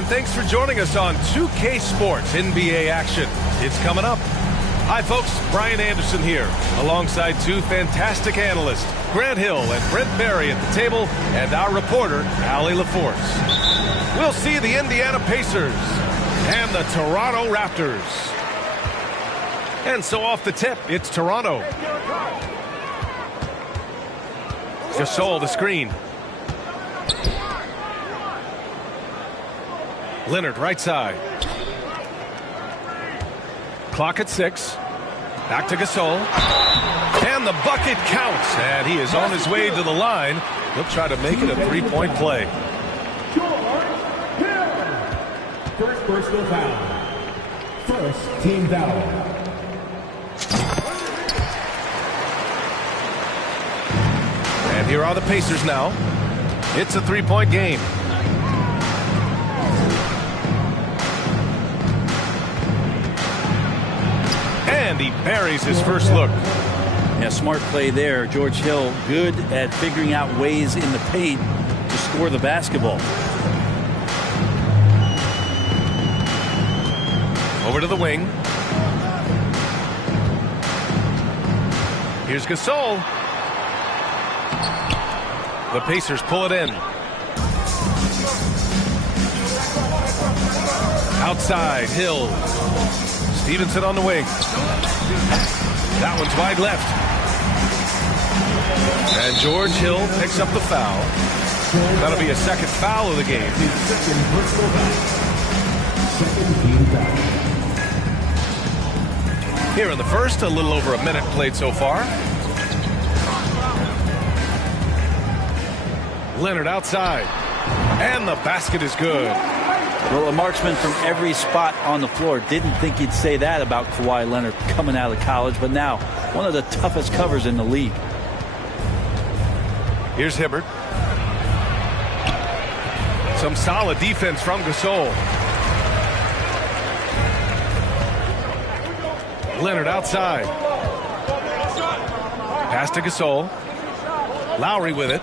and thanks for joining us on 2K Sports NBA action. It's coming up. Hi, folks. Brian Anderson here, alongside two fantastic analysts, Grant Hill and Brent Barry at the table, and our reporter, Allie LaForce. We'll see the Indiana Pacers and the Toronto Raptors. And so off the tip, it's Toronto. Gasol, the screen. Leonard, right side. Clock at 6. Back to Gasol. And the bucket counts. And he is on his way to the line. He'll try to make it a three-point play. First personal foul. First team foul. And here are the Pacers now. It's a three-point game. And he buries his first look. Yeah, smart play there. George Hill, good at figuring out ways in the paint to score the basketball. Over to the wing. Here's Gasol. The Pacers pull it in. Outside, Hill. Stevenson on the wing. That one's wide left. And George Hill picks up the foul. That'll be a second foul of the game. Here in the first, a little over a minute played so far. Leonard outside. And the basket is good. Well, a marksman from every spot on the floor. Didn't think he'd say that about Kawhi Leonard coming out of college, but now one of the toughest covers in the league. Here's Hibbert. Some solid defense from Gasol. Leonard outside. Pass to Gasol. Lowry with it.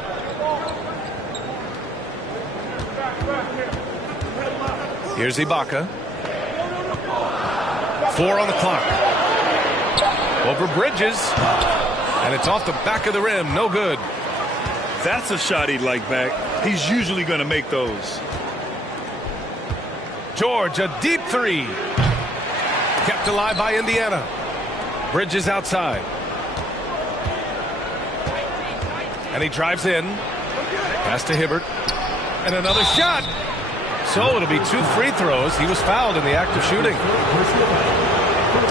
Here's Ibaka. 4 on the clock. Over Bridges. And it's off the back of the rim. No good. That's a shot he'd like back. He's usually going to make those. George, a deep three. Kept alive by Indiana. Bridges outside. And he drives in. Pass to Hibbert. And another shot. So it'll be 2 free throws. He was fouled in the act of shooting.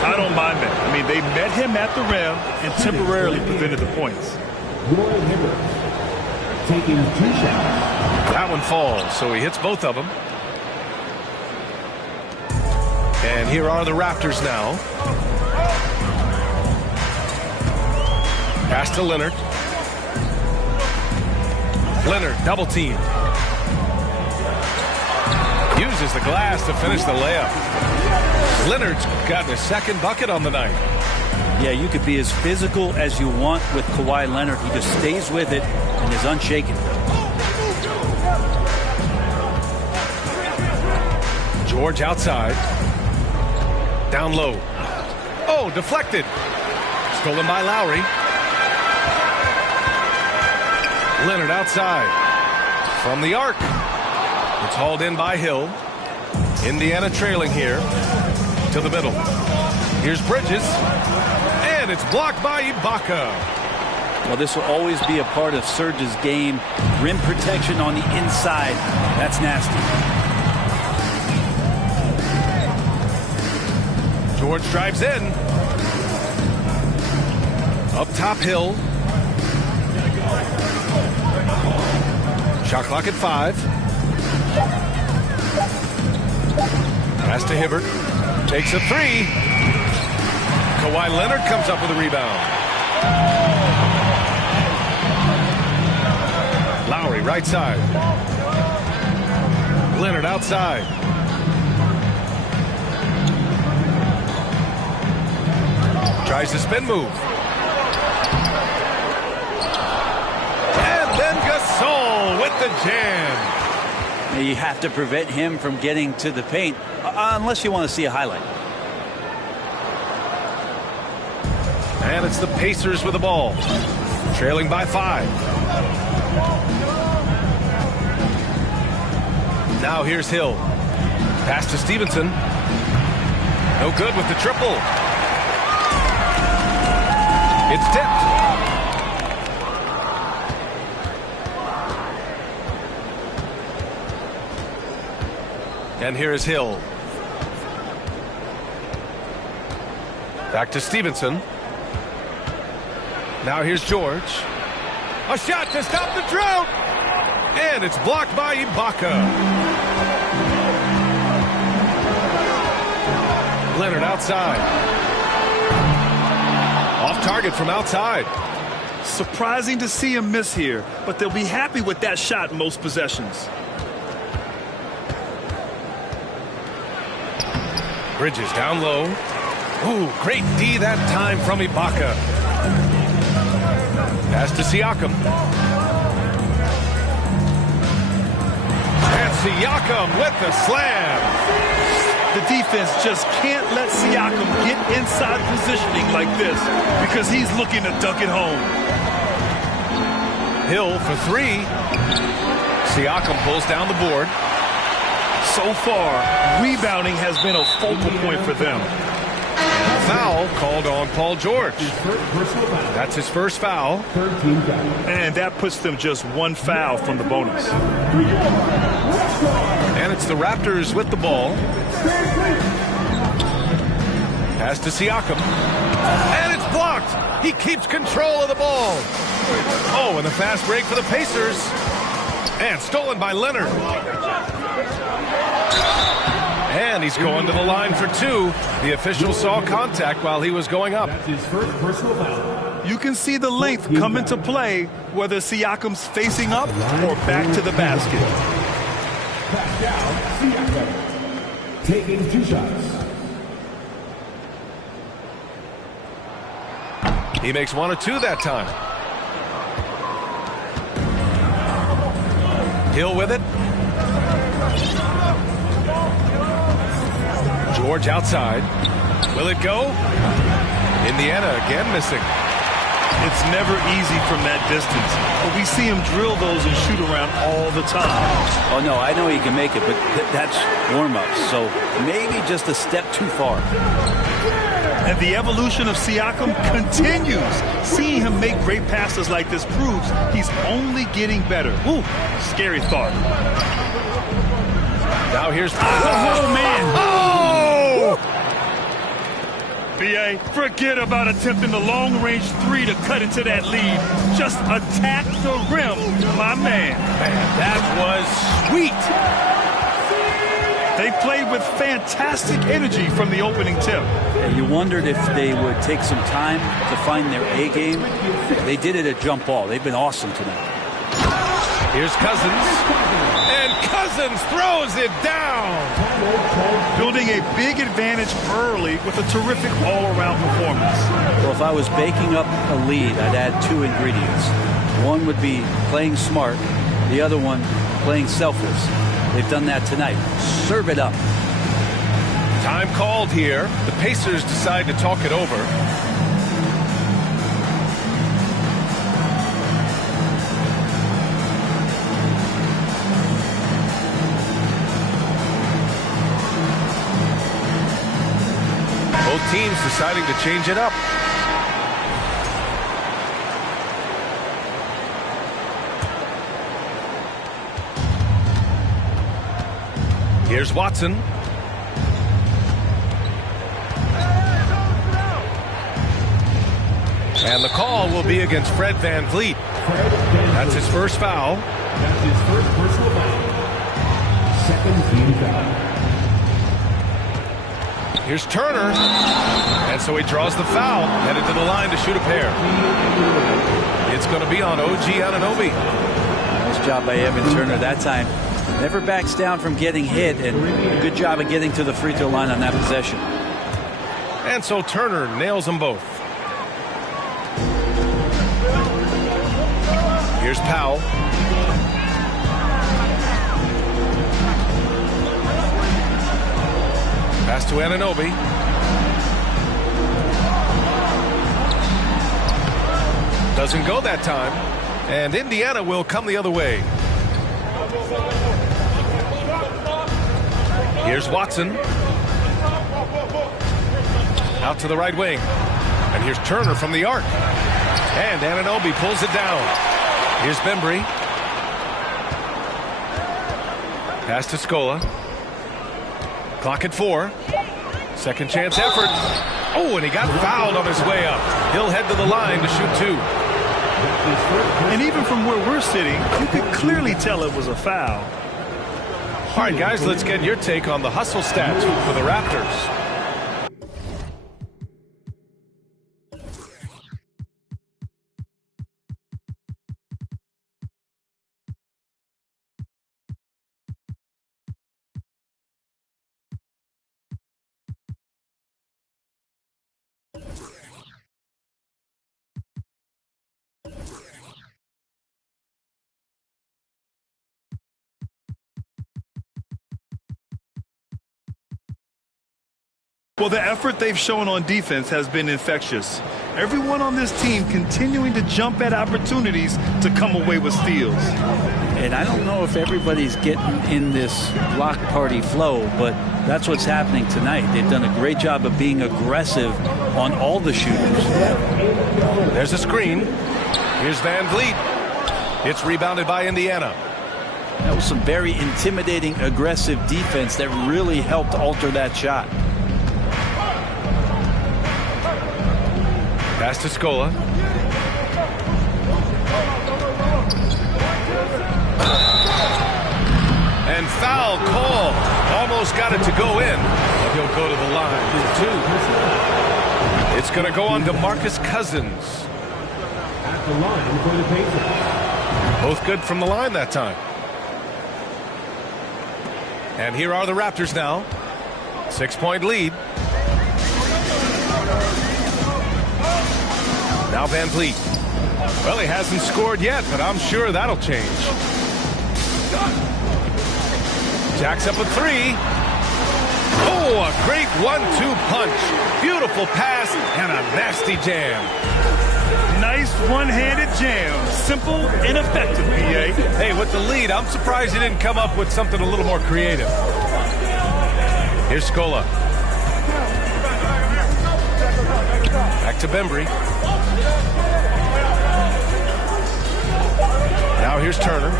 I don't mind that. I mean, they met him at the rim and temporarily prevented the points. Taking 2 shots. That one falls, so he hits both of them. And here are the Raptors now. Pass to Leonard. Leonard, double team. Uses the glass to finish the layup. Leonard's gotten his second bucket on the night. Yeah, you could be as physical as you want with Kawhi Leonard. He just stays with it and is unshaken. George outside. Down low. Oh, deflected. Stolen by Lowry. Leonard outside. From the arc. It's hauled in by Hill. Indiana trailing here to the middle. Here's Bridges. And it's blocked by Ibaka. Well, this will always be a part of Serge's game. Rim protection on the inside. That's nasty. George drives in. Up top, Hill. Shot clock at 5. Pass to Hibbert. Takes a 3. Kawhi Leonard comes up with a rebound. Lowry, right side. Leonard outside. Tries the spin move. And then Gasol with the jam. You have to prevent him from getting to the paint unless you want to see a highlight. And it's the Pacers with the ball, trailing by 5. Now here's Hill. Pass to Stevenson. No good with the triple. It's tipped. And here is Hill. Back to Stevenson. Now here's George. A shot to stop the drought. And it's blocked by Ibaka. Leonard outside. Off target from outside. Surprising to see him miss here, but they'll be happy with that shot most possessions. Bridges down low. Ooh, great D that time from Ibaka. Pass to Siakam. And Siakam with the slam. The defense just can't let Siakam get inside positioning like this because he's looking to dunk it home. Hill for 3. Siakam pulls down the board. So far, rebounding has been a focal point for them. Foul called on Paul George. That's his first foul. And that puts them just 1 foul from the bonus. And it's the Raptors with the ball. Pass to Siakam. And it's blocked. He keeps control of the ball. Oh, and a fast break for the Pacers. And stolen by Leonard. And he's going to the line for 2. The official saw contact while he was going up. That's his first personal foul. You can see the length come into play whether Siakam's facing up or back to the basket. Back down, Siakam. Taking 2 shots. He makes 1 or 2 that time. Hill with it. George outside. Will it go? Indiana again missing. It's never easy from that distance, but we see him drill those and shoot around all the time. Oh, no, I know he can make it, but that's warm-ups, so maybe just a step too far. And the evolution of Siakam continues. Seeing him make great passes like this proves he's only getting better. Ooh, scary thought. Now here's... Oh, man. Oh! B.A., forget about attempting the long-range 3 to cut into that lead. Just attack the rim, my man. That was sweet. They played with fantastic energy from the opening tip. Yeah, you wondered if they would take some time to find their A game. They did it at jump ball. They've been awesome tonight. Here's Cousins. And Cousins throws it down. Building a big advantage early with a terrific all-around performance. Well, if I was baking up a lead, I'd add 2 ingredients. One would be playing smart. The other one, playing selfless. They've done that tonight. Serve it up. Time called here. The Pacers decide to talk it over. Both teams deciding to change it up. Here's Watson. And the call will be against Fred VanVleet. That's his first foul. That's his first personal foul. Second team foul. Here's Turner. And so he draws the foul, headed to the line to shoot a pair. It's going to be on OG Anunoby. Nice job by Evan Turner that time. Never backs down from getting hit, and a good job of getting to the free throw line on that possession. And so Turner nails them both. Here's Powell. Anunoby. Doesn't go that time. And Indiana will come the other way. Here's Watson. Out to the right wing. And here's Turner from the arc. And Anunoby pulls it down. Here's Bembry. Pass to Scola. Clock at 4. Second chance effort. Oh, and he got fouled on his way up. He'll head to the line to shoot 2. And even from where we're sitting, you could clearly tell it was a foul. All right, guys, let's get your take on the hustle stats for the Raptors. Well, the effort they've shown on defense has been infectious. Everyone on this team continuing to jump at opportunities to come away with steals. And I don't know if everybody's getting in this block party flow, but that's what's happening tonight. They've done a great job of being aggressive on all the shooters. There's a screen. Here's Van Vliet. It's rebounded by Indiana. That was some very intimidating, aggressive defense that really helped alter that shot. Pass to Scola. And foul call. Almost got it to go in. But he'll go to the line for 2. It's going to go on to Marcus Cousins. At the line for the Pacers. Both good from the line that time. And here are the Raptors now. 6-point lead. Now Van Vliet. Well, he hasn't scored yet, but I'm sure that'll change. Jacks up a 3. Oh, a great 1-2 punch. Beautiful pass and a nasty jam. Nice one-handed jam. Simple and effective, PA. Hey, with the lead, I'm surprised he didn't come up with something a little more creative. Here's Scola. Back to Bembry. Now here's Turner.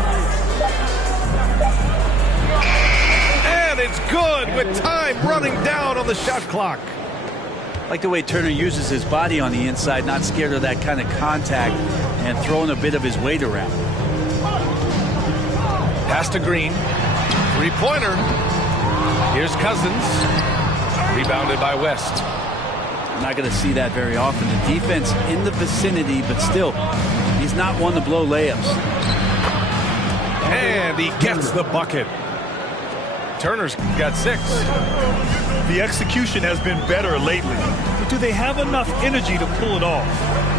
And it's good with time running down on the shot clock. I like the way Turner uses his body on the inside, not scared of that kind of contact, and throwing a bit of his weight around. Pass to Green. 3-pointer. Here's Cousins. Rebounded by West. I'm not going to see that very often. The defense in the vicinity, but still, he's not one to blow layups. And he gets the bucket. Turner's got 6. The execution has been better lately, but do they have enough energy to pull it off?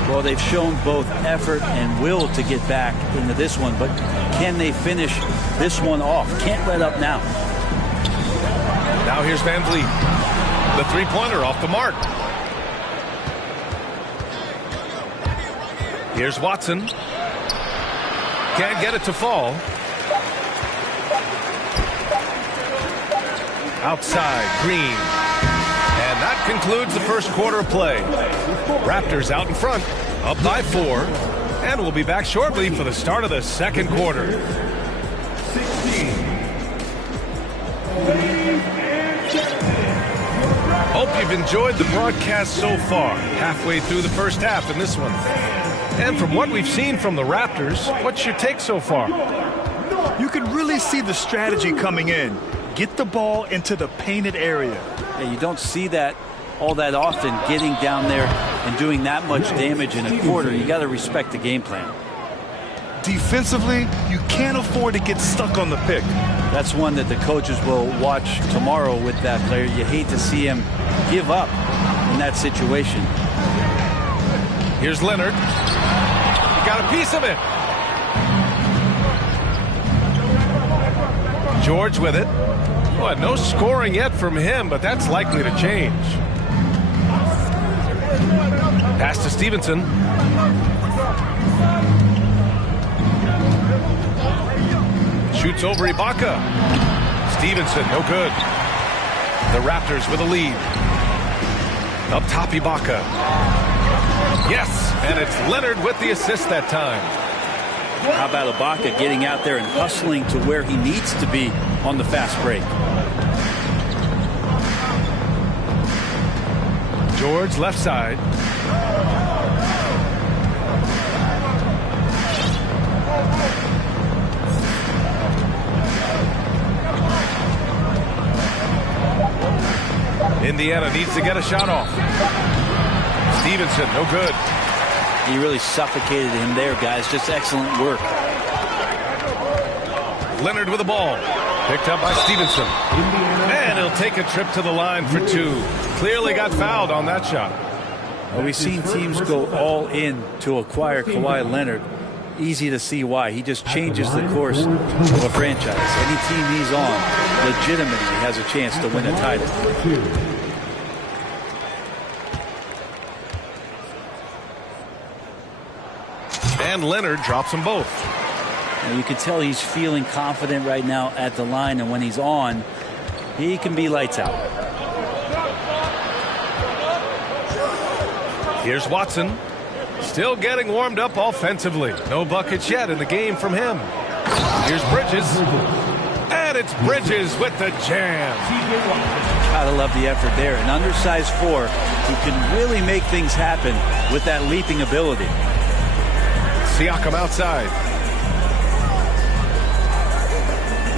Well, they've shown both effort and will to get back into this one, but can they finish this one off? Can't let up now. Now here's Van Vliet. The 3-pointer off the mark. Here's Watson. Can't get it to fall. Outside, Green. And that concludes the first quarter of play. Raptors out in front, up by 4. And we'll be back shortly for the start of the second quarter. 16. Hope you've enjoyed the broadcast so far. Halfway through the first half in this one. And from what we've seen from the Raptors, what's your take so far? You can really see the strategy coming in. Get the ball into the painted area. Yeah, you don't see that all that often, getting down there and doing that much damage in a quarter. You got to respect the game plan. Defensively, you can't afford to get stuck on the pick. That's one that the coaches will watch tomorrow with that player. You hate to see him give up in that situation. Here's Leonard. He got a piece of it. George with it. Well, no scoring yet from him, but that's likely to change. Pass to Stevenson. Shoots over Ibaka. Stevenson, no good. The Raptors with a lead. Up top, Ibaka. Yes, and it's Leonard with the assist that time. How about Ibaka getting out there and hustling to where he needs to be on the fast break? George left side. Indiana needs to get a shot off. Stevenson, no good. He really suffocated him there, guys. Just excellent work. Leonard with the ball. Picked up by Stevenson. And he'll take a trip to the line for two. Clearly got fouled on that shot. Well, we've seen teams go all in to acquire Kawhi Leonard. Easy to see why. He just changes the course of a franchise. Any team he's on legitimately has a chance to win a title. And Leonard drops them both. And you can tell he's feeling confident right now at the line, and when he's on, he can be lights out. Here's Watson. Still getting warmed up offensively. No buckets yet in the game from him. Here's Bridges. And it's Bridges with the jam. Gotta love the effort there. An undersized four who can really make things happen with that leaping ability. Siakam outside.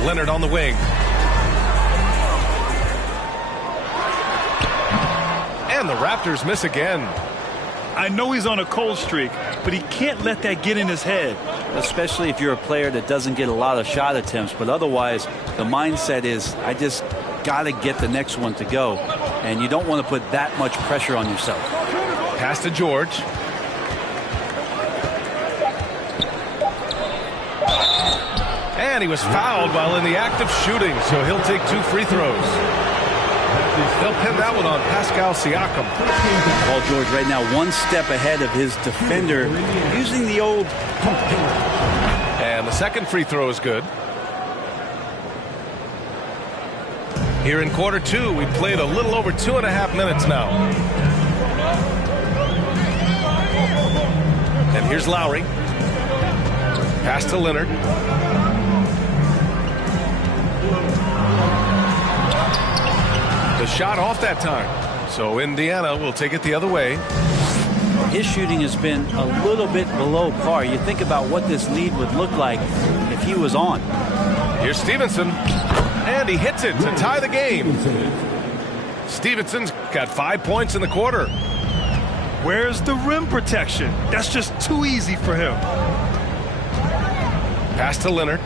Leonard on the wing. And the Raptors miss again. I know he's on a cold streak, but he can't let that get in his head. Especially if you're a player that doesn't get a lot of shot attempts, but otherwise the mindset is, I just got to get the next one to go, and you don't want to put that much pressure on yourself. Pass to George. And he was fouled while in the act of shooting, so he'll take 2 free throws. They'll pin that one on Pascal Siakam. Paul George right now 1 step ahead of his defender, using the old pump fake. And the second free throw is good. Here in quarter 2, we played a little over 2.5 minutes now. And here's Lowry. Pass to Leonard. The shot off that time. So Indiana will take it the other way. His shooting has been a little bit below par. You think about what this lead would look like if he was on. Here's Stevenson. And he hits it to tie the game. Stevenson's got 5 points in the quarter. Where's the rim protection? That's just too easy for him. Pass to Leonard.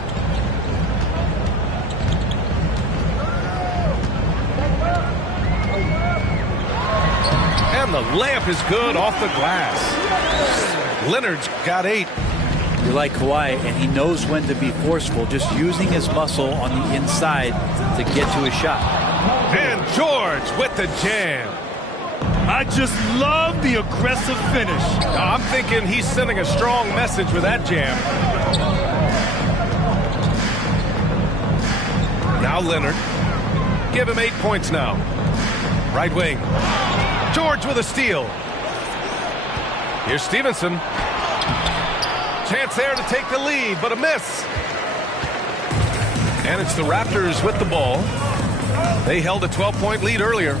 And the layup is good off the glass. Leonard's got 8. You're like Kawhi, and he knows when to be forceful, just using his muscle on the inside to get to his shot. And George with the jam. I just love the aggressive finish. I'm thinking he's sending a strong message with that jam. Now Leonard. Give him 8 points now. Right wing. George with a steal. Here's Stevenson. Chance there to take the lead, but a miss. And it's the Raptors with the ball. They held a 12-point lead earlier.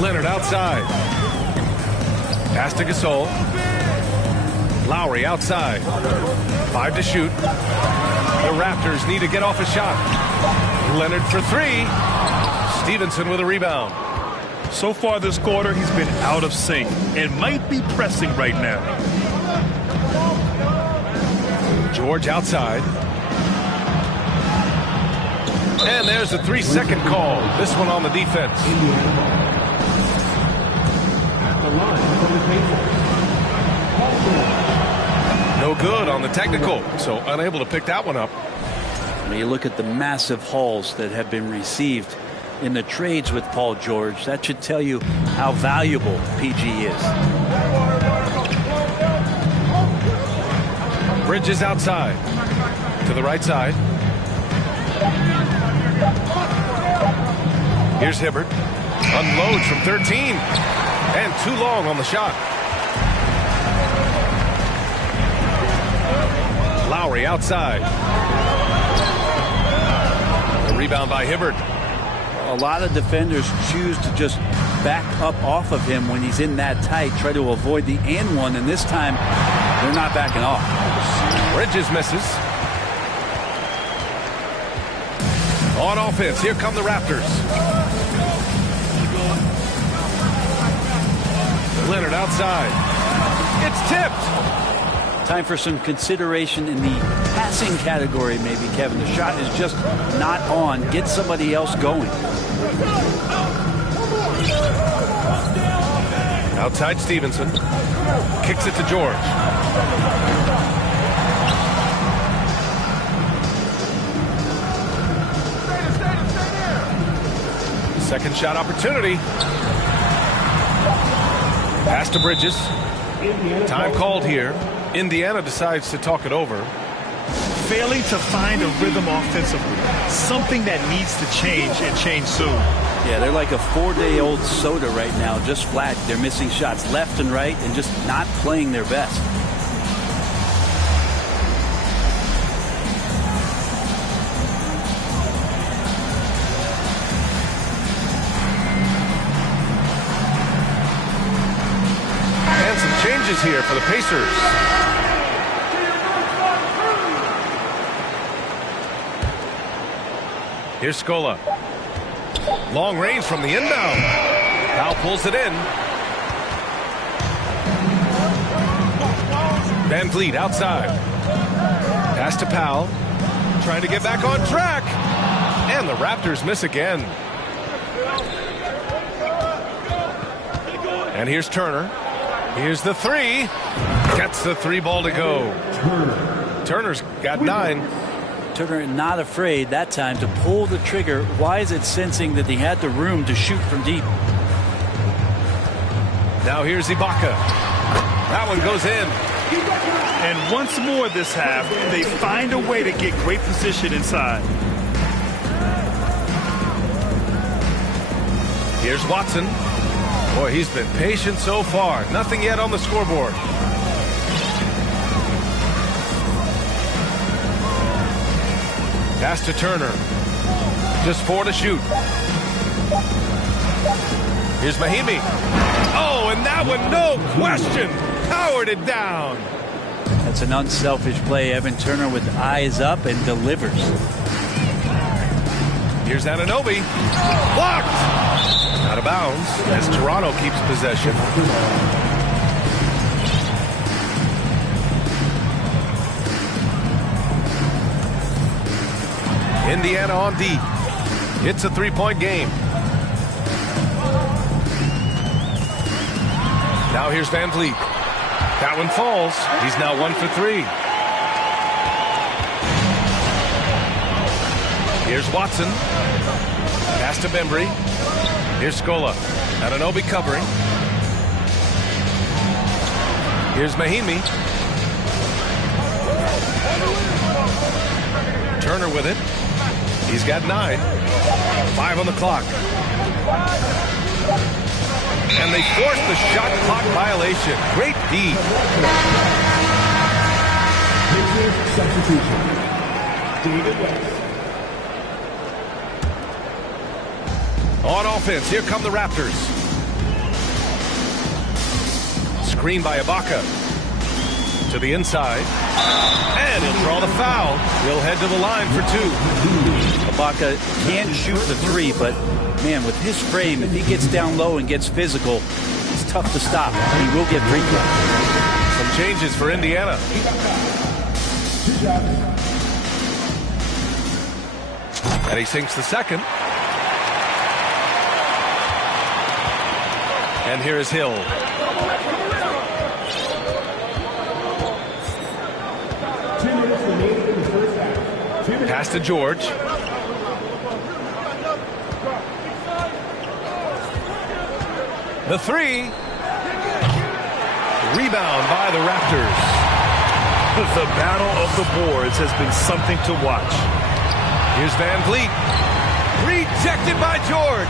Leonard outside. Pass to Gasol. Lowry outside. 5 to shoot. The Raptors need to get off a shot. Leonard for 3. Stevenson with a rebound. So far this quarter, he's been out of sync and might be pressing right now. George outside. And there's a 3-second call. This one on the defense. At the line from the table. No good on the technical, so unable to pick that one up. When you look at the massive hauls that have been received in the trades with Paul George, that should tell you how valuable PG is. Bridges outside to the right side. Here's Hibbert. Unloads from 13. And too long on the shot. Lowry outside. A rebound by Hibbert. A lot of defenders choose to just back up off of him when he's in that tight, try to avoid the and one, and this time they're not backing off. Bridges misses. On offense, here come the Raptors. Leonard outside. It's tipped. Time for some consideration in the passing category, maybe, Kevin. The shot is just not on. Get somebody else going. Outside Stevenson. Kicks it to George. Second shot opportunity. Pass to Bridges. Time called here. Indiana decides to talk it over. Failing to find a rhythm offensively. Something that needs to change and change soon. Yeah, they're like a 4-day-old soda right now, just flat. They're missing shots left and right and just not playing their best. And some changes here for the Pacers. Here's Scola. Long range from the inbound. Powell pulls it in. Van Vliet outside. Pass to Powell. Trying to get back on track. And the Raptors miss again. And here's Turner. Here's the three. Gets the three ball to go. Turner's got 9. Turner not afraid that time to pull the trigger. Why is it sensing that he had the room to shoot from deep? Now here's Ibaka. That one goes in. And once more this half, they find a way to get great position inside. Here's Watson. Boy, he's been patient so far. Nothing yet on the scoreboard. Pass to Turner. Just 4 to shoot. Here's Mahimi. Oh, and that one, no question, powered it down. That's an unselfish play. Evan Turner with eyes up and delivers. Here's Anunoby. Blocked. Out of bounds as Toronto keeps possession. Indiana on D. It's a 3-point game. Now here's Van Vliet. That one falls. He's now 1 for 3. Here's Watson. Pass to Bembry. Here's Scola. Anunoby covering. Here's Mahimi. Turner with it. He's got 9. 5 on the clock. And they force the shot clock violation. Great D. Substitution. David West. On offense, here come the Raptors. Screen by Ibaka. To the inside. And he'll draw the foul. He'll head to the line for 2. Ibaka can't shoot the 3, but man, with his frame, if he gets down low and gets physical, it's tough to stop. He will get free throws. Some changes for Indiana. And he sinks the second. And here is Hill. Pass to George. The three. Rebound by the Raptors. The battle of the boards has been something to watch. Here's Van Vliet. Rejected by George.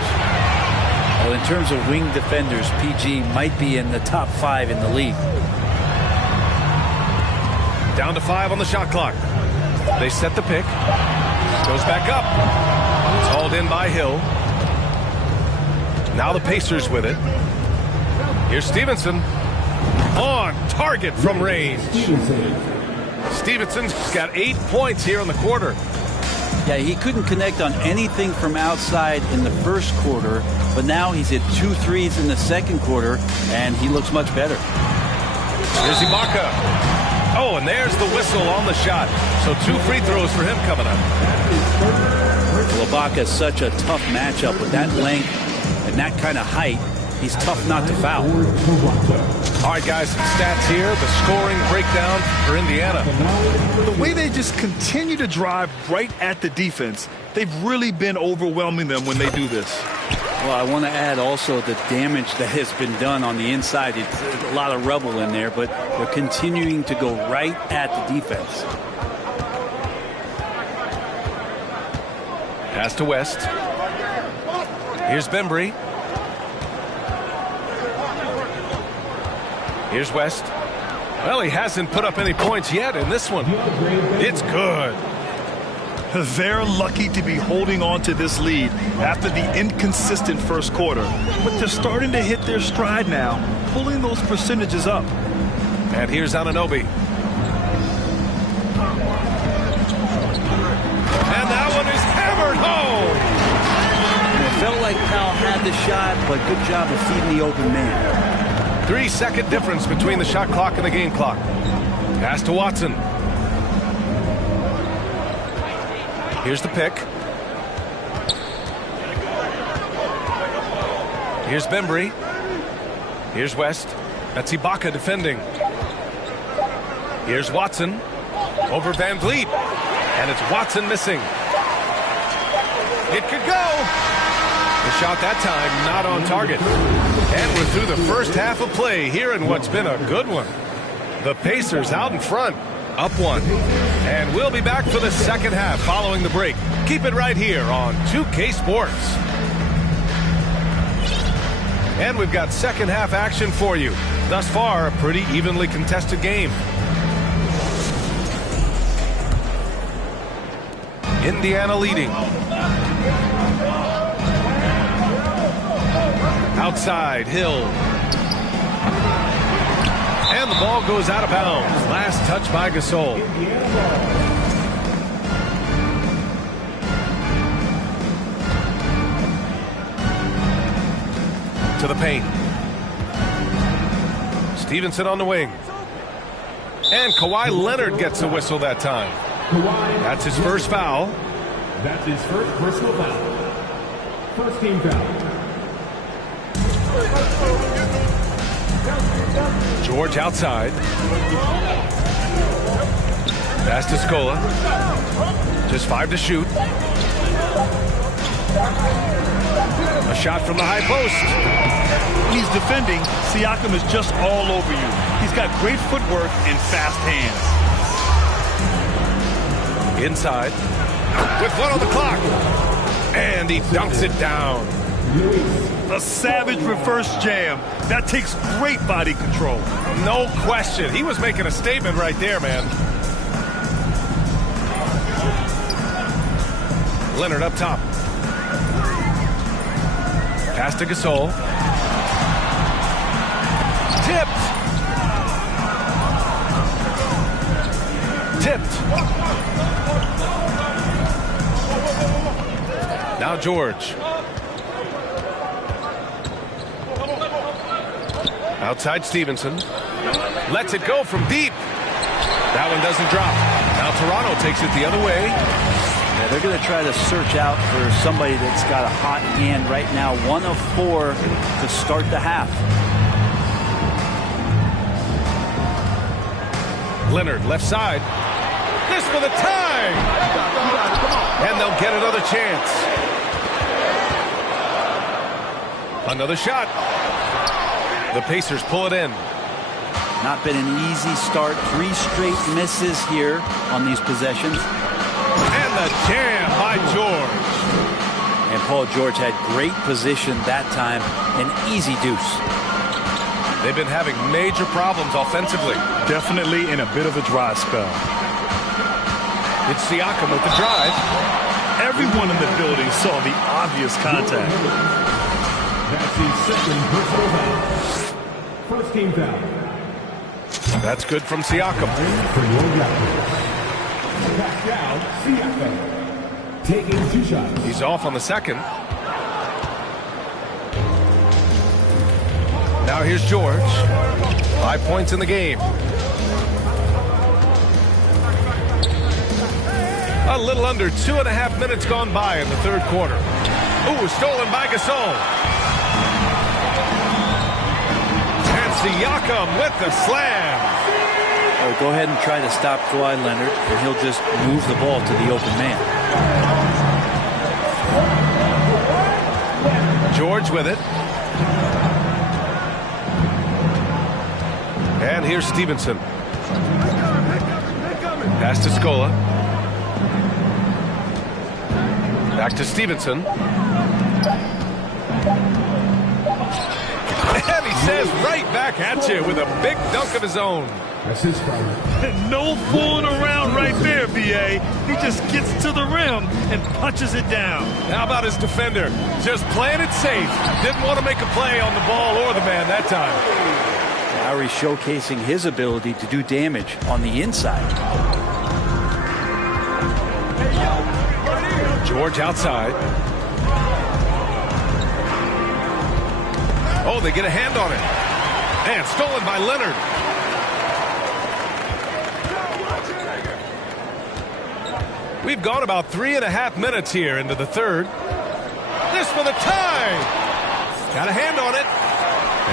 Well, in terms of wing defenders, PG might be in the top 5 in the league. Down to 5 on the shot clock. They set the pick. Goes back up. It's hauled in by Hill. Now the Pacers with it. Here's Stevenson. On target from range. Stevenson's got 8 points here in the quarter. Yeah, he couldn't connect on anything from outside in the first quarter, but now he's hit 2 threes in the second quarter, and he looks much better. Here's Ibaka. Oh, and there's the whistle on the shot. So 2 free throws for him coming up. Well, Ibaka is such a tough matchup with that length and that kind of height. He's tough not to foul. All right, guys, some stats here. The scoring breakdown for Indiana. The way they just continue to drive right at the defense, they've really been overwhelming them when they do this. Well, I want to add also the damage that has been done on the inside. It's a lot of rubble in there, but they're continuing to go right at the defense. Pass to West. Here's Bembry. Here's West. Well, he hasn't put up any points yet in this one. It's good. They're lucky to be holding on to this lead after the inconsistent first quarter. But they're starting to hit their stride now, pulling those percentages up. And here's Anunoby. And that one is hammered home. It felt like Powell had the shot, but good job of feeding the open man. 3-second difference between the shot clock and the game clock. Pass to Watson. Here's the pick. Here's Bembry. Here's West. That's Ibaka defending. Here's Watson. Over Van Vliet. And it's Watson missing. It could go. The shot that time not on target. And we're through the first half of play here in what's been a good one. The Pacers out in front, up 1. And we'll be back for the second half following the break. Keep it right here on 2K Sports. And we've got second half action for you. Thus far, a pretty evenly contested game. Indiana leading. Outside, Hill. And the ball goes out of bounds. Last touch by Gasol. To the paint. Stevenson on the wing. And Kawhi Leonard gets a whistle that time. That's his first foul. That's his first personal foul. First team foul. George outside. Pass to Scola. Just 5 to shoot. A shot from the high post. When he's defending, Siakam is just all over you. He's got great footwork and fast hands. Inside. With 1 on the clock. And he dunks it down. A savage reverse jam. That takes great body control. No question. He was making a statement right there, man. Leonard up top. Pass to Gasol. Tipped. Now George. Outside Stevenson. Lets it go from deep. That one doesn't drop. Now Toronto takes it the other way. Yeah, they're going to try to search out for somebody that's got a hot hand right now. 1 of 4 to start the half. Leonard left side. This for the tie. chance. Another shot. The Pacers pull it in. Not been an easy start. 3 straight misses here on these possessions. And the jam by George. And Paul George had great position that time. An easy deuce. They've been having major problems offensively. Definitely in a bit of a dry spell. It's Siakam with the drive. Everyone in the building saw the obvious contact. That's his second personal foul. First team foul. That's good from Siakam. For your Raptors. Pascal Siakam. Taking 2 shots. He's off on the second. Now here's George. 5 points in the game. A little under 2.5 minutes gone by in the third quarter. Ooh, stolen by Gasol. And Siakam with the slam. Oh, go ahead and try to stop Kawhi Leonard, and he'll just move the ball to the open man. George with it. And here's Stevenson. Pass to Scola. Back to Stevenson. And he says right back at you with a big dunk of his own. That's his foul. No fooling around right there, B.A. He just gets to the rim and punches it down. How about his defender? Just playing it safe. Didn't want to make a play on the ball or the man that time. Lowry showcasing his ability to do damage on the inside. George outside. Oh, they get a hand on it. And stolen by Leonard. We've gone about 3.5 minutes here into the third. This for the tie. Got a hand on it.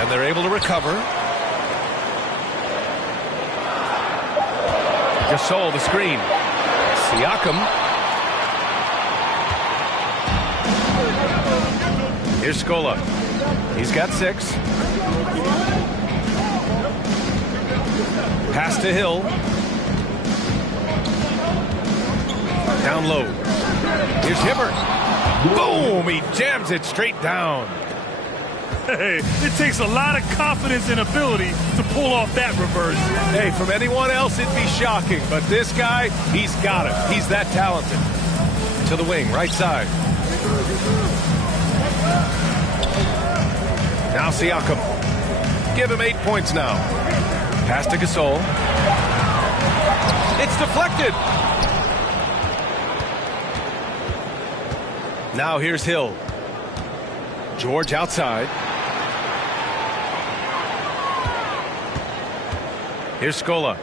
And they're able to recover. Gasol the screen. Siakam. Here's Scola. He's got 6. Pass to Hill. Down low. Here's Hibbert. Boom! He jams it straight down. Hey, it takes a lot of confidence and ability to pull off that reverse. Hey, from anyone else, it'd be shocking. But this guy, he's got it. He's that talented. To the wing, right side. Now Siakam. Give him 8 points now. Pass to Gasol. It's deflected. Now here's Hill. George outside. Here's Scola.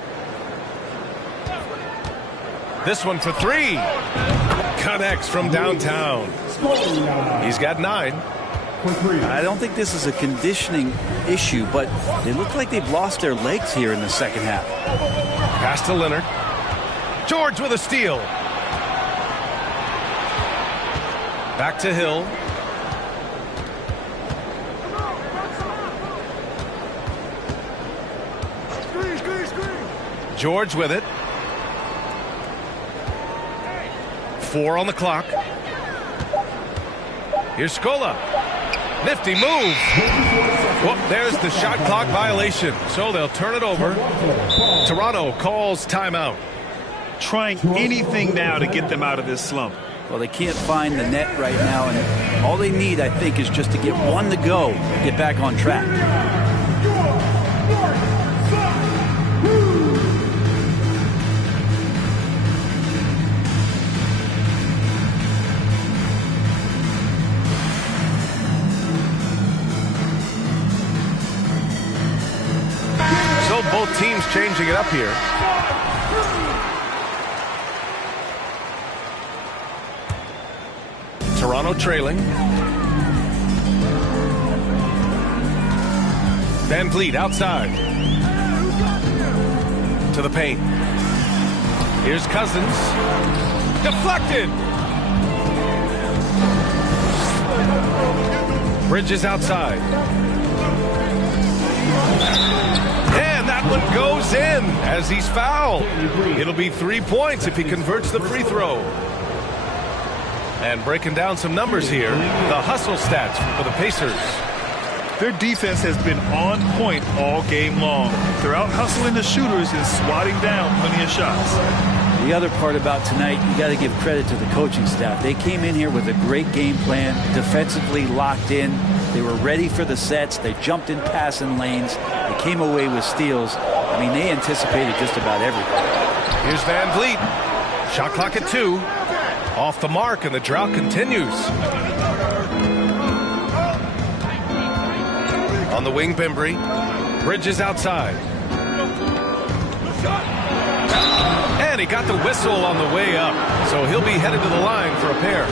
This one for 3. Connects from downtown. He's got 9. I don't think this is a conditioning issue, but they look like they've lost their legs here in the second half. Pass to Leonard. George with a steal. Back to Hill. George with it. 4 on the clock. Here's Scola. Nifty move. Well, there's the shot clock violation. So they'll turn it over. Toronto calls timeout. Trying anything now to get them out of this slump. Well, they can't find the net right now, and all they need, I think, is just to get one to go, get back on track. So both teams changing it up here. Toronto trailing. Van Vliet outside. To the paint. Here's Cousins. Deflected. Bridges outside. And that one goes in as he's fouled. It'll be 3 points if he converts the free throw. And breaking down some numbers here, the hustle stats for the Pacers. Their defense has been on point all game long. They're out hustling the shooters and swatting down plenty of shots. The other part about tonight, you got to give credit to the coaching staff. They came in here with a great game plan, defensively locked in. They were ready for the sets. They jumped in passing lanes. They came away with steals. I mean, they anticipated just about everything. Here's Van Vliet. Shot clock at 2. Off the mark, and the drought continues. On the wing, Bembry. Bridges outside. And he got the whistle on the way up, so he'll be headed to the line for a pair.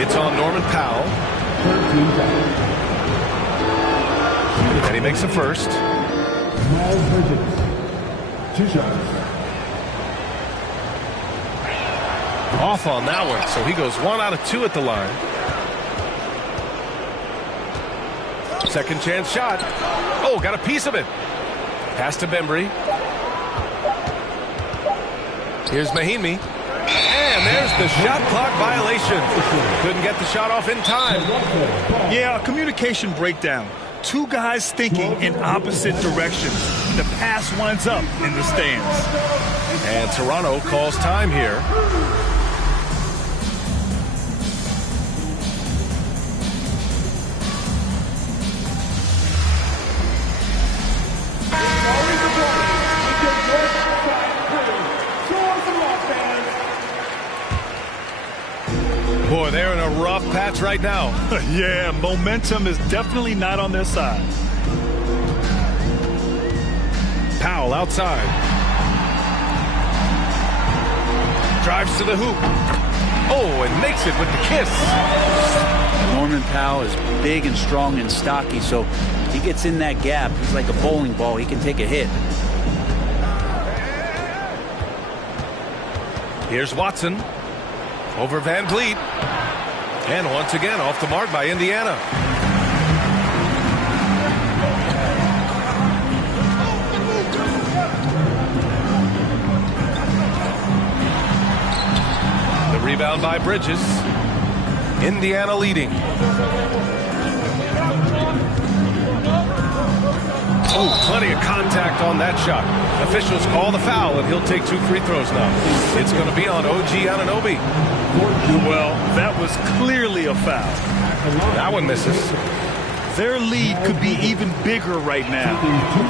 It's on Norman Powell. And he makes the first. Miles Bridges, 2 shots. Off on that one, so he goes 1 out of 2 at the line. Second chance shot. Oh, got a piece of it. Pass to Bembry. Here's Mahinmi. And there's the shot clock violation. Couldn't get the shot off in time. Yeah, a communication breakdown. 2 guys thinking in opposite directions. The pass winds up in the stands. And Toronto calls time here. Boy, they're in a rough patch right now. Yeah, momentum is definitely not on their side. Powell outside. Drives to the hoop. Oh, and makes it with the kiss. Norman Powell is big and strong and stocky, so if he gets in that gap, he's like a bowling ball. He can take a hit. Here's Watson. Over Van Vliet. And once again, off the mark by Indiana. The rebound by Bridges. Indiana leading. Oh, plenty of contact on that shot. Officials call the foul, and he'll take 2 free throws now. It's going to be on OG Anunoby. Well, that was clearly a foul. That one misses. Their lead could be even bigger right now.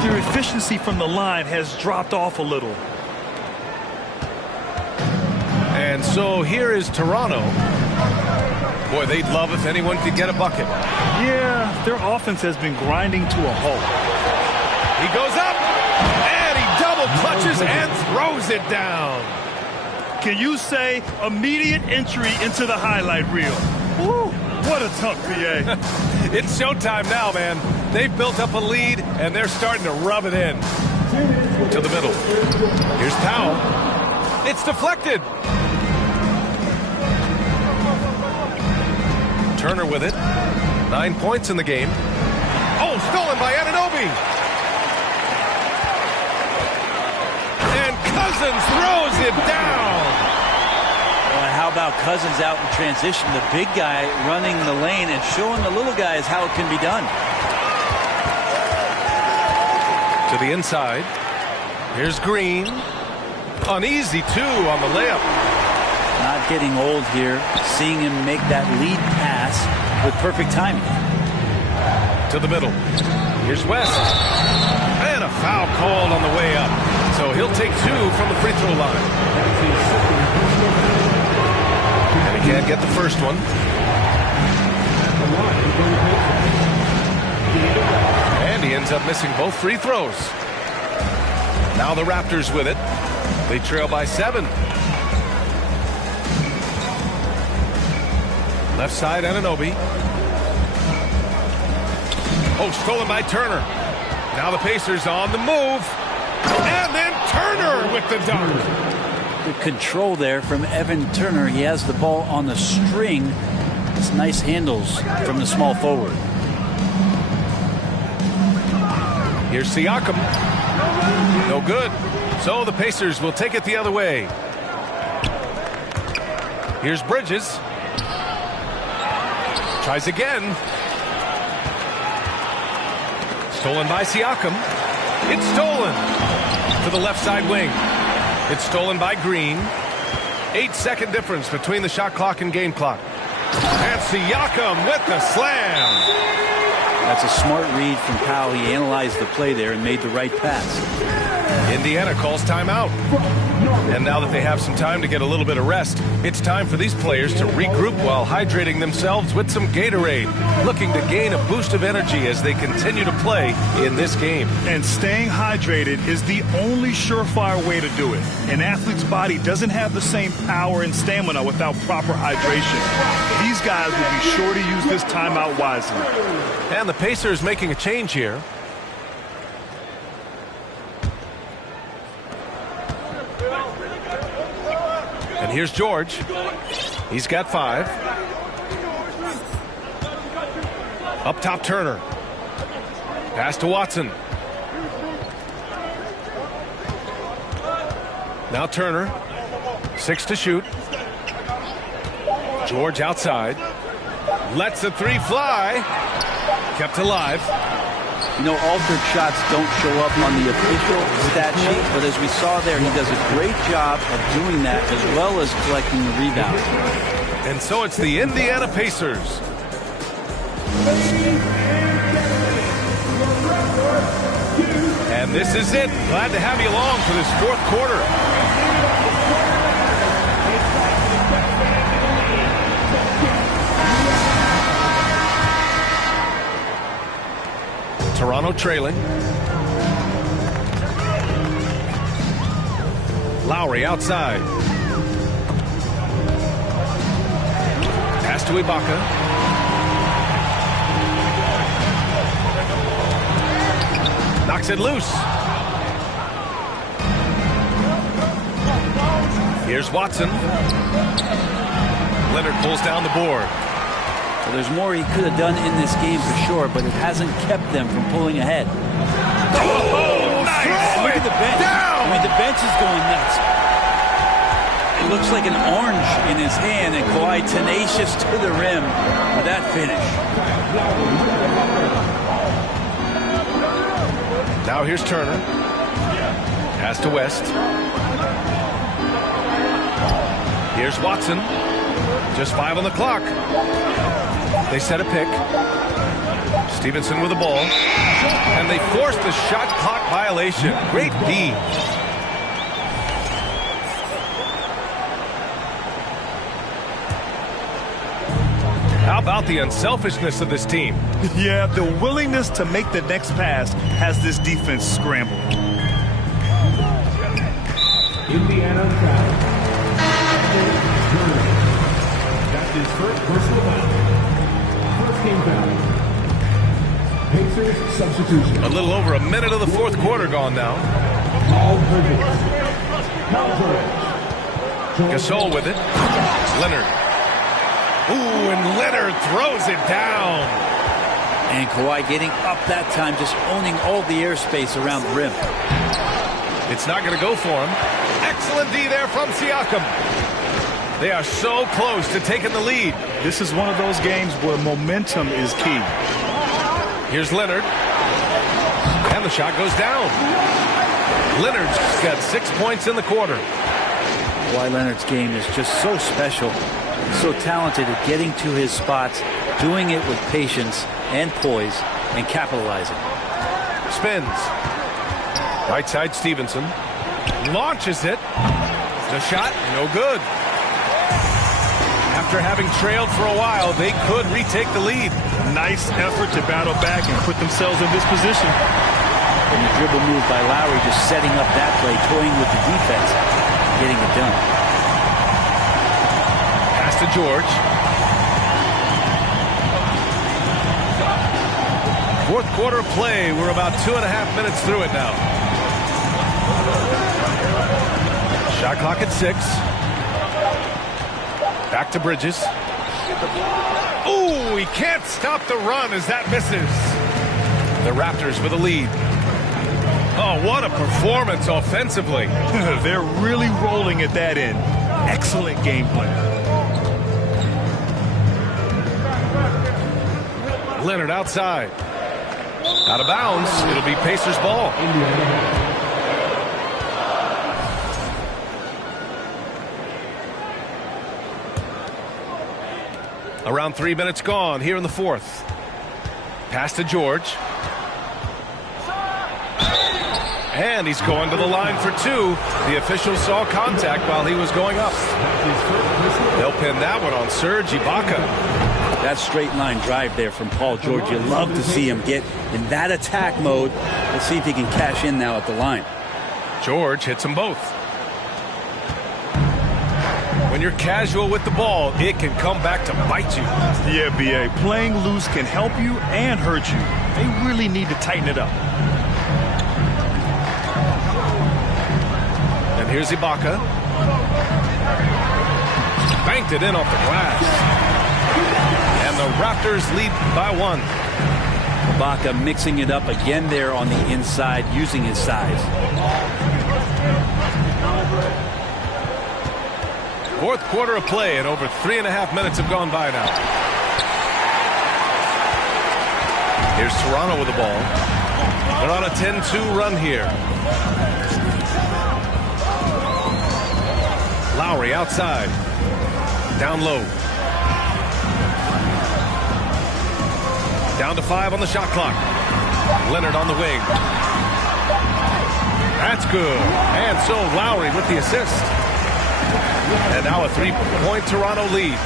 Their efficiency from the line has dropped off a little. And so here is Toronto. Boy, they'd love if anyone could get a bucket. Yeah, their offense has been grinding to a halt. He goes up, and he double clutches and throws it down. Can you say immediate entry into the highlight reel? Woo, what a tough PA. It's showtime now, man. They've built up a lead, and they're starting to rub it in. To the middle. Here's Powell. It's deflected. Turner with it. 9 points in the game. Oh, stolen by Anunoby. And Cousins throws it down. Well, how about Cousins out in transition? The big guy running the lane and showing the little guys how it can be done. To the inside. Here's Green. An easy 2 on the layup. Not getting old here. Seeing him make that lead pass with perfect timing. To the middle. Here's West. And a foul called on the way up. So he'll take 2 from the free throw line. And he can't get the first one. And he ends up missing both free throws. Now the Raptors with it. They trail by 7. Left side, Anunoby. Oh, stolen by Turner. Now the Pacers on the move. And then Turner with the dunk. The control there from Evan Turner. He has the ball on the string. It's nice handles from the small forward. Here's Siakam. No good. So the Pacers will take it the other way. Here's Bridges. Tries again. Stolen by Siakam. It's stolen to the left side wing. It's stolen by Green. 8-second difference between the shot clock and game clock. And Siakam with the slam. That's a smart read from Powell. He analyzed the play there and made the right pass. Indiana calls timeout. And now that they have some time to get a little bit of rest, it's time for these players to regroup while hydrating themselves with some Gatorade, looking to gain a boost of energy as they continue to play in this game. And staying hydrated is the only surefire way to do it. An athlete's body doesn't have the same power and stamina without proper hydration. These guys will be sure to use this timeout wisely. And the Pacers making a change here. And here's George. He's got 5. Up top, Turner. Pass to Watson. Now Turner. 6 to shoot. George outside. Lets the 3 fly. Kept alive. You know, altered shots don't show up on the official stat sheet, but as we saw there, he does a great job of doing that as well as collecting the rebound. And so it's the Indiana Pacers. And this is it. Glad to have you along for this fourth quarter. Toronto trailing. Lowry outside. Pass to Ibaka. Knocks it loose. Here's Watson. Leonard pulls down the board. So there's more he could have done in this game for sure, but it hasn't kept them from pulling ahead. Oh, nice! Look at the bench. Down! I mean, the bench is going nuts. It looks like an orange in his hand, and Kawhi tenacious to the rim with that finish. Now here's Turner. Pass to West. Here's Watson. Just 5 on the clock. They set a pick. Stevenson with the ball. And they force the shot clock violation. Great D. How about the unselfishness of this team? Yeah, the willingness to make the next pass has this defense scrambled. Indiana foul. That's his first personal foul. First game foul. Pacers substitution. A little over a minute of the fourth quarter gone now. Gasol with it. Leonard. Ooh, and Leonard throws it down. And Kawhi getting up that time, just owning all the airspace around the rim. It's not going to go for him. Excellent D there from Siakam. They are so close to taking the lead. This is one of those games where momentum is key. Here's Leonard. And the shot goes down. Leonard's got 6 points in the quarter. Kawhi Leonard's game is just so special. He's so talented at getting to his spots, doing it with patience and poise, and capitalizing. Spins. Right side Stevenson. Launches it. The shot, no good. After having trailed for a while, they could retake the lead. Nice effort to battle back and put themselves in this position. And the dribble move by Lowry, just setting up that play, toying with the defense, getting it done. Pass to George. Fourth quarter play. We're about 2.5 minutes through it now. Shot clock at 6. Back to Bridges. he can't stop the run as that misses. The Raptors with a lead. Oh, what a performance offensively. They're really rolling at that end. Excellent game plan. Leonard outside. Out of bounds. It'll be Pacers ball. Around 3 minutes gone here in the fourth. Pass to George. And he's going to the line for two. The official saw contact while he was going up. They'll pin that one on Serge Ibaka. That straight line drive there from Paul George. You love to see him get in that attack mode. Let's see if he can cash in now at the line. George hits them both. When you're casual with the ball, it can come back to bite you. Yeah, B.A. Playing loose can help you and hurt you. They really need to tighten it up. And here's Ibaka. Banked it in off the glass. And the Raptors lead by one. Ibaka mixing it up again there on the inside, using his size. Fourth quarter of play, and over 3.5 minutes have gone by now. Here's Toronto with the ball. They're on a 10-2 run here. Lowry outside. Down low. Down to 5 on the shot clock. Leonard on the wing. That's good. And so Lowry with the assist. And now a 3-point Toronto lead.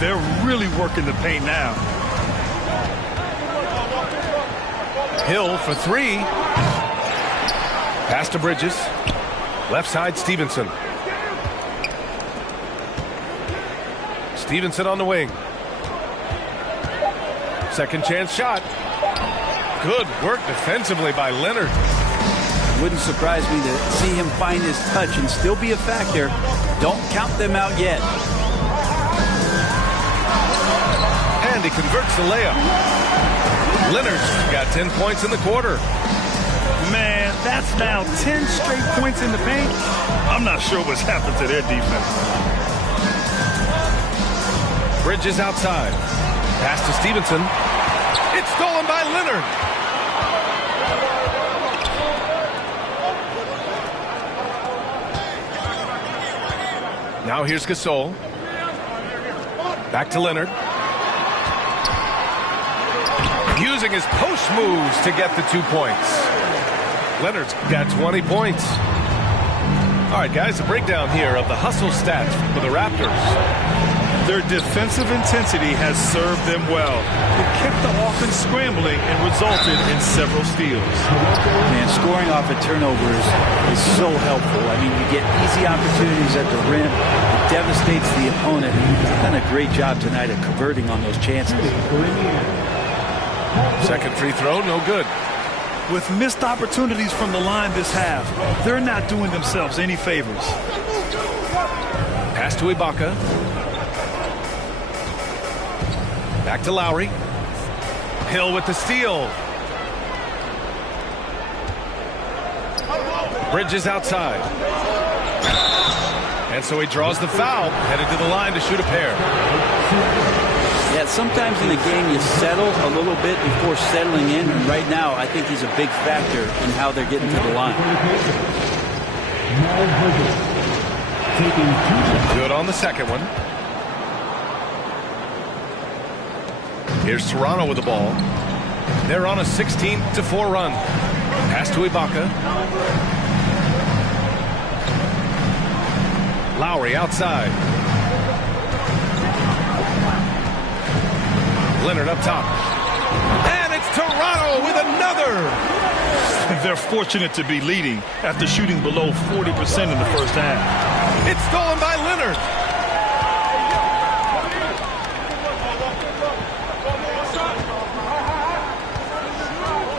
They're really working the paint now. Hill for three. Pass to Bridges. Left side, Stevenson. Stevenson on the wing. Second chance shot. Good work defensively by Leonard. Wouldn't surprise me to see him find his touch and still be a factor. Don't count them out yet. And he converts the layup. Leonard's got 10 points in the quarter. Man, that's now 10 straight points in the paint. I'm not sure what's happened to their defense. Bridges outside. Pass to Stevenson. It's stolen by Leonard. Now here's Gasol. Back to Leonard. Using his post moves to get the 2 points. Leonard's got 20 points. All right, guys, a breakdown here of the hustle stats for the Raptors. Their defensive intensity has served them well. It kept the offense scrambling and resulted in several steals. Man, scoring off of turnovers is so helpful. I mean, you get easy opportunities at the rim. It devastates the opponent. They've done a great job tonight of converting on those chances. Second free throw, no good. With missed opportunities from the line this half, they're not doing themselves any favors. Pass to Ibaka. Back to Lowry. Hill with the steal. Bridges outside. And so he draws the foul, headed to the line to shoot a pair. Yeah, sometimes in a game you settle a little bit before settling in. And right now, I think he's a big factor in how they're getting to the line. Good on the second one. Here's Toronto with the ball. They're on a 16-4 run. Pass to Ibaka. Lowry outside. Leonard up top. And it's Toronto with another. They're fortunate to be leading after shooting below 40% in the first half. It's stolen by Leonard.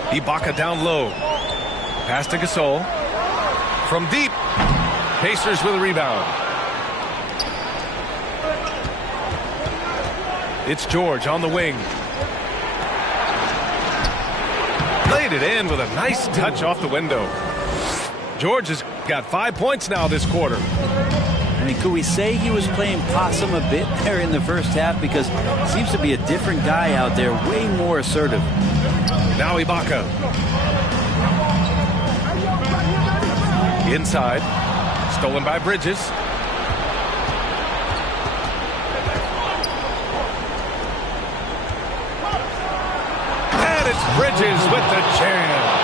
Ibaka down low. Pass to Gasol. From deep. Pacers with a rebound. It's George on the wing. Laid it in with a nice touch off the window. George has got 5 points now this quarter. I mean, could we say he was playing possum a bit there in the first half? Because he seems to be a different guy out there, way more assertive. Now Ibaka. Inside. Stolen by Bridges. And it's Bridges with the jam.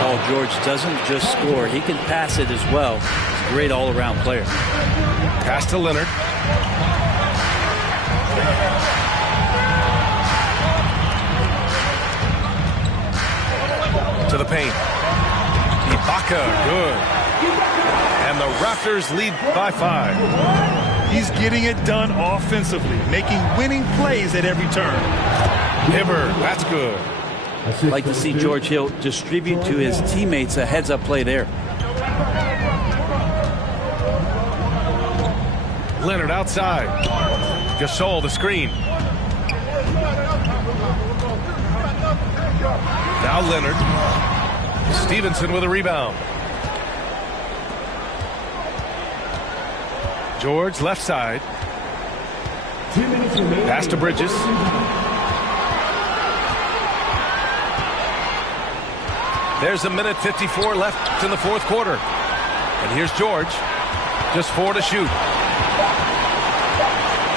Paul George doesn't just score. He can pass it as well. He's a great all-around player. Pass to Leonard. To the paint. Ibaka, good. And the Raptors lead by 5. He's getting it done offensively, making winning plays at every turn. Hibbert, that's good. I'd like to see George Hill distribute to his teammates a heads-up play there. Leonard outside. Gasol the screen. Now Leonard. Stevenson with a rebound. George left side. Pass to Bridges. There's a minute 54 left in the fourth quarter. And here's George. Just 4 to shoot.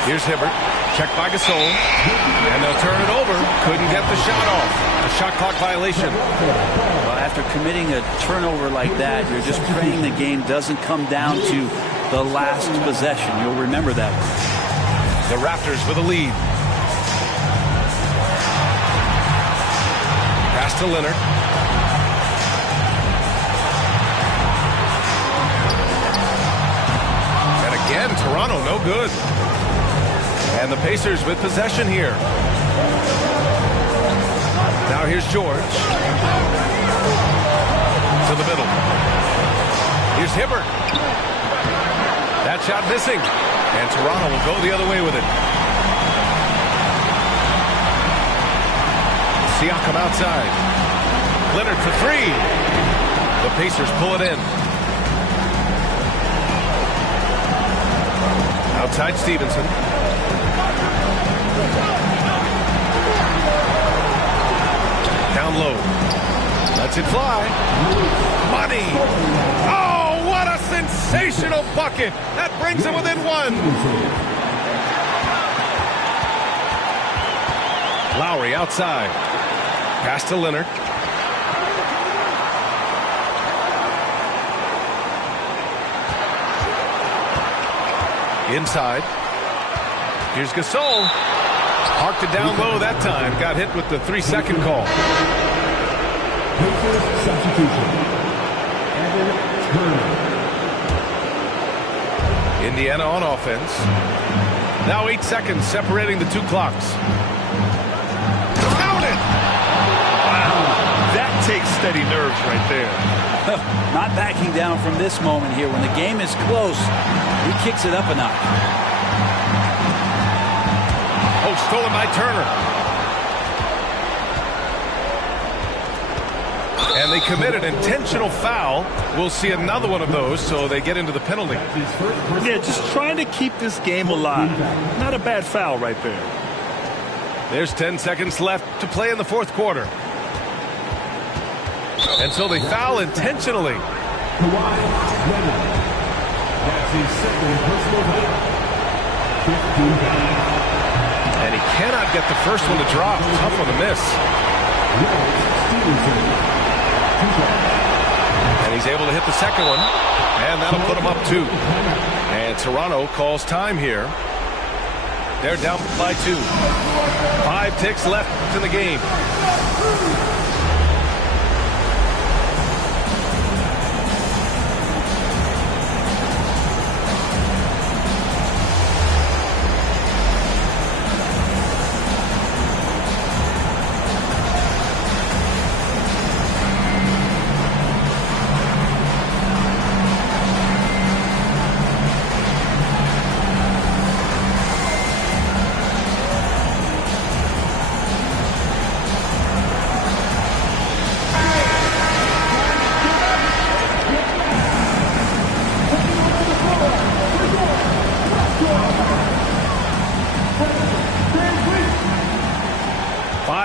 Here's Hibbert. Checked by Gasol. And they'll turn it over. Couldn't get the shot off. A shot clock violation. Well, after committing a turnover like that, you're just praying the game doesn't come down to the last possession. You'll remember that. The Raptors with a lead. Pass to Leonard. And again, Toronto no good. And the Pacers with possession here. Now here's George. To the middle. Here's Hibbert. That shot missing. And Toronto will go the other way with it. Siakam outside. Leonard for 3. The Pacers pull it in. Outside Stevenson. Down low. Lets it fly. Money. Oh, what a sensational bucket. That brings him within 1. Lowry outside. Pass to Leonard. Inside. Here's Gasol. Parked it down low that time. Got hit with the 3-second call. Indiana on offense. Now 8 seconds separating the 2 clocks. Count it! Wow, that takes steady nerves right there. Not backing down from this moment here. When the game is close, he kicks it up a notch. Oh, stolen by Turner. And they committed intentional foul. We'll see another one of those, so they get into the penalty. Yeah, just trying to keep this game alive. Not a bad foul right there. There's 10 seconds left to play in the fourth quarter. And so they foul intentionally. And he cannot get the first one to drop. Tough one to miss. And he's able to hit the second one. And that'll put him up 2. And Toronto calls time here. They're down by 2. 5 ticks left in the game.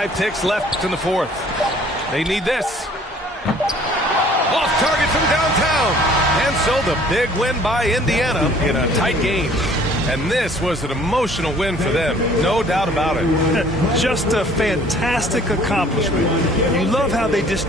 5 ticks left in the fourth. They need this. Off target from downtown. And so the big win by Indiana in a tight game. And this was an emotional win for them, no doubt about it. Just a fantastic accomplishment. You love how they just